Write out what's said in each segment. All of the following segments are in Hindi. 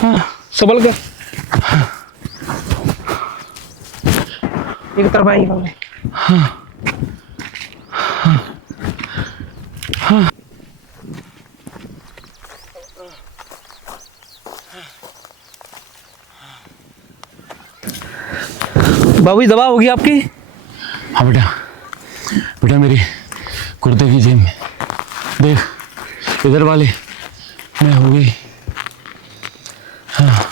हाँ, संभल कर। एक तरफ आई हमने। बाबू दवा होगी आपकी? हाँ बेटा, बेटा मेरी कुर्ते की जेब में देख, इधर वाले मैं हो गई। हाँ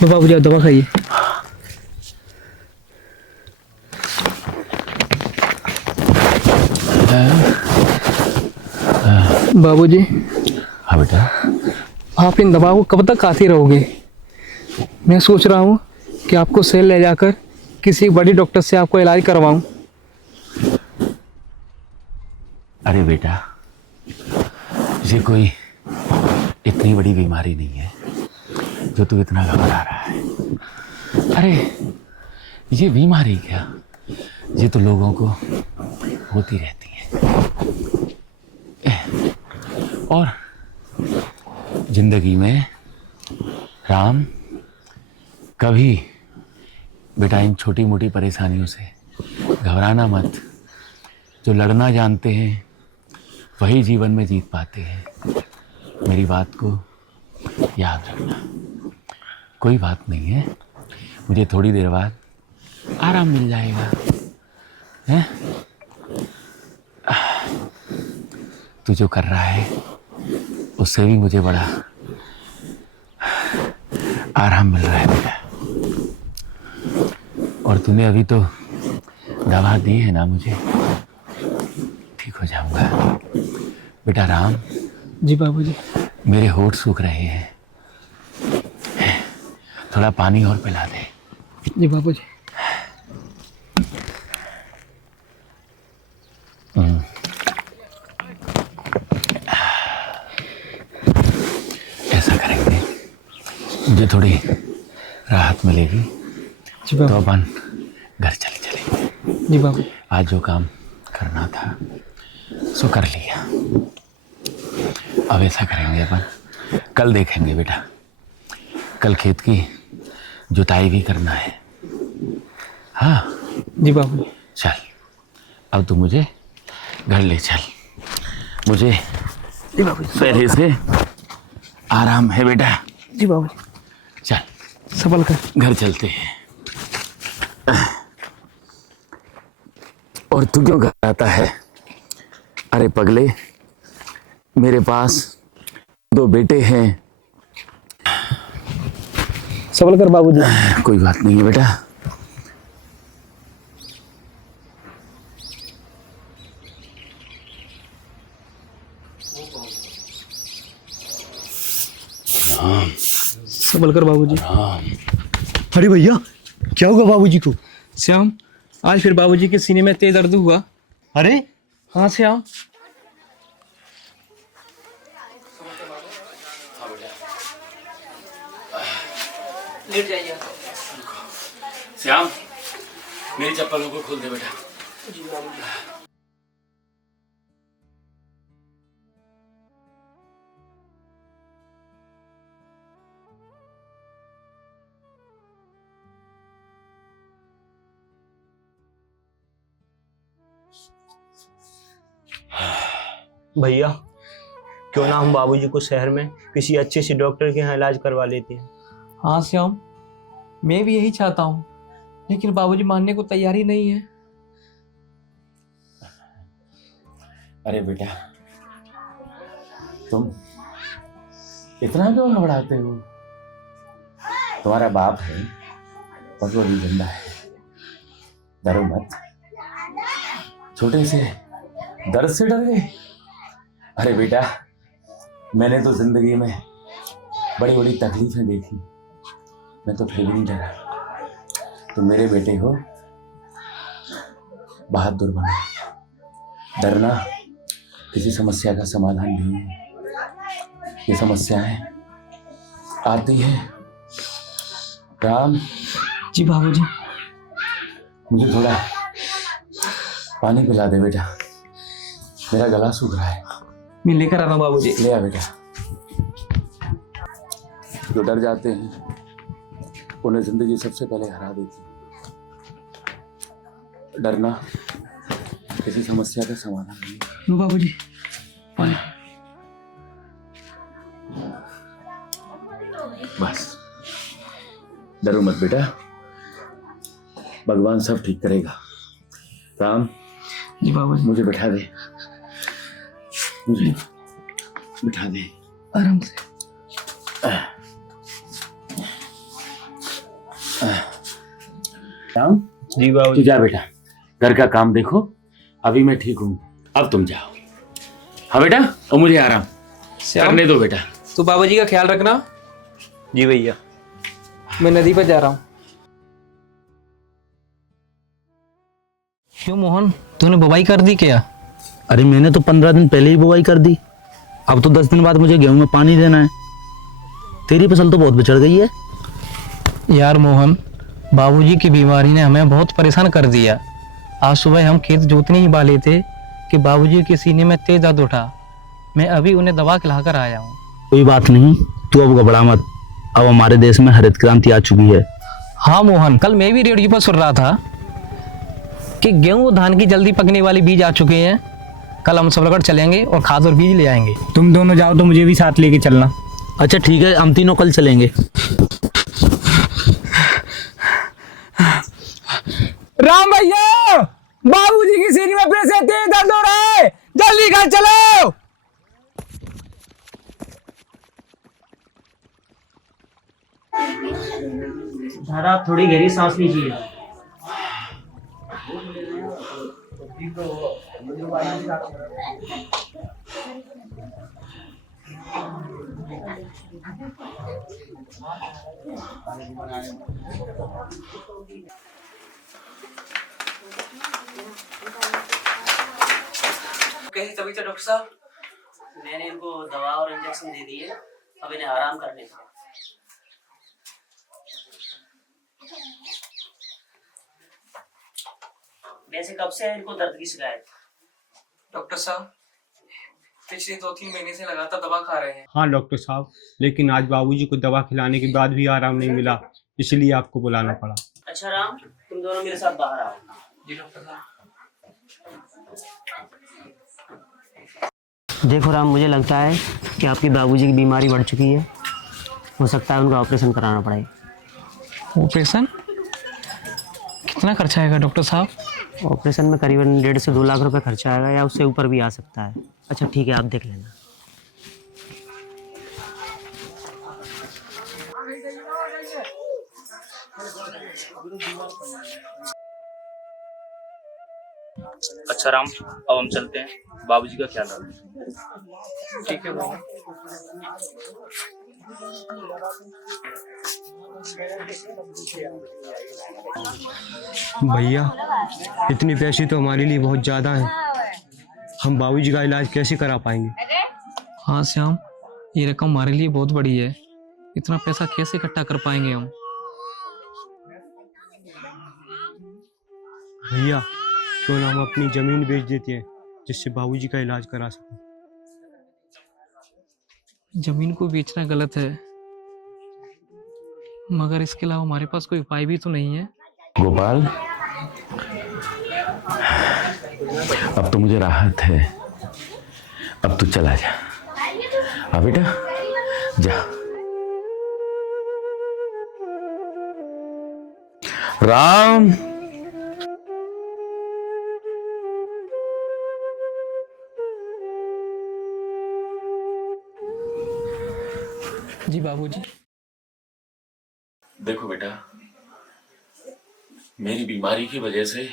तो बाबू जी आप दवा खाइए। बाबू जी। हाँ बेटा। आप इन दवाओं को कब तक खाते रहोगे? मैं सोच रहा हूँ कि आपको शहर ले जाकर किसी बड़ी डॉक्टर से आपको इलाज करवाऊं। अरे बेटा, ये कोई इतनी बड़ी बीमारी नहीं है जो तू इतना घबरा रहा है। अरे ये बीमारी क्या, ये तो लोगों को होती रहती है। और जिंदगी में राम कभी बेटा इन छोटी मोटी परेशानियों से घबराना मत। जो लड़ना जानते हैं वही जीवन में जीत पाते हैं। मेरी बात को याद रखना। कोई बात नहीं है, मुझे थोड़ी देर बाद आराम मिल जाएगा। हैं? तू जो कर रहा है उससे भी मुझे बड़ा आराम मिल रहा है बेटा। और तूने अभी तो दवा दी है ना मुझे, ठीक हो जाऊंगा। बेटा राम। जी बाबूजी। मेरे होठ सूख रहे हैं, थोड़ा पानी और पिला दे। जी बाबूजी। ऐसा करेंगे, मुझे थोड़ी राहत मिलेगी तो अपन घर चले चलेंगे। जी बाबू। आज जो काम करना था सो कर लिया, अब ऐसा करेंगे अपन कल देखेंगे बेटा। कल खेत की जुताई भी करना है। हाँ जी बाबू। चल, अब तू मुझे घर ले चल। मुझे जी बाबू पहले से आराम है बेटा। जी बाबू। चल संभल कर। घर चलते हैं। और तू क्यों घबराता है? अरे पगले, मेरे पास 2 बेटे हैं। संभल कर बाबूजी। कोई बात नहीं है बेटा। संभल कर बाबूजी। अरे भैया, क्या हुआ बाबूजी को? श्याम, आज फिर बाबूजी के सीने में तेज दर्द हुआ। अरे हाँ श्याम। लेट जाइए। श्याम, मेरी चप्पलों को खोल दे बेटा। भैया, क्यों ना हम बाबूजी को शहर में किसी अच्छे से डॉक्टर के यहाँ इलाज करवा लेते हैं। हाँ श्याम, मैं भी यही चाहता हूँ, लेकिन बाबूजी मानने को तैयार ही नहीं है। अरे बेटा, तुम इतना क्यों घबराते हो? तुम्हारा बाप है और वो भी जिंदा है। डरो मत। छोटे से दर्द से डर गए? अरे बेटा, मैंने तो जिंदगी में बड़ी बड़ी तकलीफें देखी, मैं तो फिर भी नहीं डरा। तुम मेरे बेटे हो, बहादुर बनो। डरना किसी समस्या का समाधान नहीं है। ये समस्याएं आती है। राम। जी बाबूजी। मुझे थोड़ा पानी पिला दे बेटा। मेरा गला सूख रहा है। मैं लेकर आ रहा हूँ बाबूजी। ले आ बेटा। जो डर जाते हैं उन्हें जिंदगी सबसे पहले हरा देती है। डरना किसी समस्या का समाधान नहीं। लो बाबूजी पानी। बस डरो मत बेटा, भगवान सब ठीक करेगा। राम जी बाबूजी। मुझे बैठा दे, मुझे बैठा दे आराम से। राम जी तू बाबूजी। जा बेटा, घर का काम देखो। अभी मैं ठीक हूँ, अब तुम जाओ। हाँ बेटा, और मुझे आराम करने दो बेटा। तू बाबूजी का ख्याल रखना। जी भैया। मैं नदी पर जा रहा हूँ। क्यों मोहन, तूने बुवाई कर दी क्या? अरे मैंने तो 15 दिन पहले ही बुआई कर दी। अब तो 10 दिन बाद मुझे गेहूं में पानी देना है। तेरी फसल तो बहुत बिछड़ गई है। यार मोहन, बाबूजी की बीमारी ने हमें बहुत परेशान कर दिया। आज सुबह हम खेत जोतने ही वाले थे कि बाबूजी के सीने में तेज दर्द उठा। मैं अभी उन्हें दवा खिलाकर आया हूँ। कोई बात नहीं, तू अब घबरा मत। अब हमारे देश में हरित क्रांति आ चुकी है। हाँ मोहन, कल मैं भी रेडियो पर सुन रहा था कि गेहूं और धान की जल्दी पकने वाले बीज आ चुके हैं। कल हम सब लगड़ चलेंगे और खाद और बीज ले आएंगे। तुम दोनों जाओ तो मुझे भी साथ लेके चलना। अच्छा ठीक है, हम तीनों कल चलेंगे। राम भैया, बाबूजी की सीने में फिर से तेज दर्द हो रहा है, जल्दी घर चलो। दादा थोड़ी गहरी सांस लीजिए। कैसी तबीयत है डॉक्टर साहब? मैंने इनको दवा और इंजेक्शन दे दिए, अब इन्हें आराम करने का। वैसे कब से है इनको दर्द की शिकायत? डॉक्टर साहब, पिछले 2-3 महीने से लगातार दवा खा रहे हैं। हाँ डॉक्टर साहब, लेकिन आज बाबूजी को दवा खिलाने के बाद भी आराम नहीं मिला, इसलिए आपको बुलाना पड़ा। अच्छा राम, तुम दोनों मेरे साथ बाहर आओ। जी डॉक्टर साहब। देखो राम, मुझे लगता है कि आपकी बाबूजी की बीमारी बढ़ चुकी है। हो सकता है उनका ऑपरेशन कराना पड़े। ऑपरेशन? कितना खर्चा आएगा डॉक्टर साहब? ऑपरेशन में करीबन 1.5 से 2 लाख रुपए खर्चा आएगा, या उससे ऊपर भी आ सकता है। अच्छा ठीक है, आप देख लेना। अच्छा राम, अब हम चलते हैं, बाबूजी का ख्याल रखना। ठीक है बाबा। भैया, इतने पैसे तो हमारे लिए बहुत ज़्यादा हैं। हम बाबूजी का इलाज कैसे करा पाएंगे? हाँ श्याम, ये रकम हमारे लिए बहुत बड़ी है। इतना पैसा कैसे इकट्ठा कर पाएंगे हम? भैया, क्यों ना हम अपनी ज़मीन बेच देते हैं, जिससे बाबूजी का इलाज करा सकें। जमीन को बेचना गलत है, मगर इसके अलावा हमारे पास कोई उपाय भी तो नहीं है। गोपाल, अब तो मुझे राहत है। अब तू चला जा। आ बेटा, जा। राम, जी बाबूजी। देखो बेटा, मेरी बीमारी की वजह से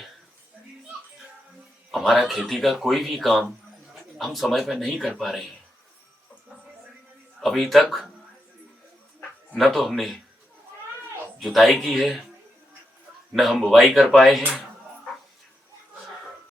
हमारा खेती का कोई भी काम हम समय पर नहीं कर पा रहे हैं। अभी तक न तो हमने जुताई की है, न हम बुवाई कर पाए हैं,